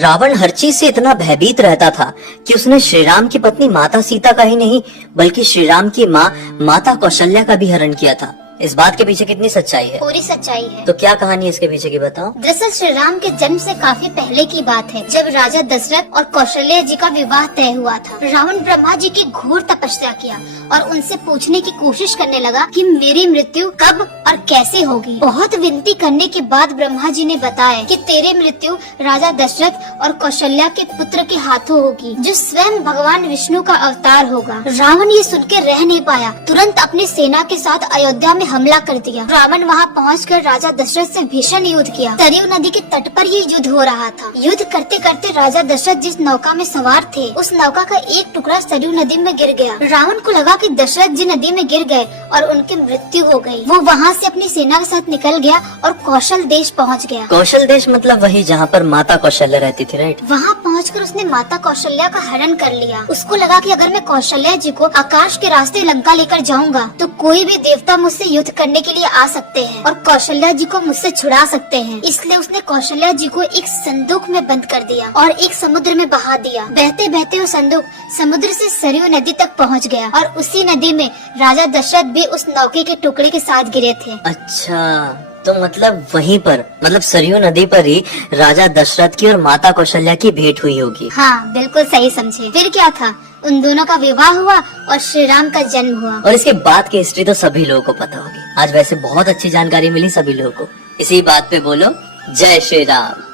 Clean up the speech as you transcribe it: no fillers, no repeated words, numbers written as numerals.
रावण हर चीज से इतना भयभीत रहता था कि उसने श्री राम की पत्नी माता सीता का ही नहीं बल्कि श्री राम की माँ माता कौशल्या का भी हरण किया था। इस बात के पीछे कितनी सच्चाई है? पूरी सच्चाई है। तो क्या कहानी है इसके पीछे की, बताओ। दरअसल श्री राम के जन्म से काफी पहले की बात है, जब राजा दशरथ और कौशल्या जी का विवाह तय हुआ था। रावण ब्रह्मा जी की घोर तपस्या किया और उनसे पूछने की कोशिश करने लगा कि मेरी मृत्यु कब और कैसे होगी। बहुत विनती करने के बाद ब्रह्मा जी ने बताया कि तेरी मृत्यु राजा दशरथ और कौशल्या के पुत्र के हाथों होगी, जो स्वयं भगवान विष्णु का अवतार होगा। रावण ये सुन के रह नहीं पाया, तुरंत अपनी सेना के साथ अयोध्या में हमला कर दिया। रावण वहाँ पहुंचकर राजा दशरथ से भीषण युद्ध किया। सरयू नदी के तट पर ये युद्ध हो रहा था। युद्ध करते करते राजा दशरथ जिस नौका में सवार थे, उस नौका का एक टुकड़ा सरयू नदी में गिर गया। रावण को लगा कि दशरथ जी नदी में गिर गए और उनकी मृत्यु हो गई। वो वहाँ से अपनी सेना के साथ निकल गया और कौशल देश पहुँच गया। कौशल देश मतलब वही जहाँ पर माता कौशल्या रहती थी, राइट? वहाँ पहुँचकर उसने माता कौशल्या का हरण कर लिया। उसको लगा कि अगर मैं कौशल्या जी को आकाश के रास्ते लंका लेकर जाऊंगा तो कोई भी देवता मुझसे युद्ध करने के लिए आ सकते हैं और कौशल्या जी को मुझसे छुड़ा सकते हैं। इसलिए उसने कौशल्या जी को एक संदूक में बंद कर दिया और एक समुद्र में बहा दिया। बहते बहते वो संदूक समुद्र से सरयू नदी तक पहुंच गया और उसी नदी में राजा दशरथ भी उस नौके के टुकड़े के साथ गिरे थे। अच्छा, तो मतलब वहीं पर, मतलब सरयू नदी पर ही राजा दशरथ की और माता कौशल्या की भेंट हुई होगी। हाँ, बिल्कुल सही समझे। फिर क्या था, उन दोनों का विवाह हुआ और श्री राम का जन्म हुआ। और इसके बाद की हिस्ट्री तो सभी लोगों को पता होगी। आज वैसे बहुत अच्छी जानकारी मिली सभी लोगों को। इसी बात पे बोलो जय श्री राम।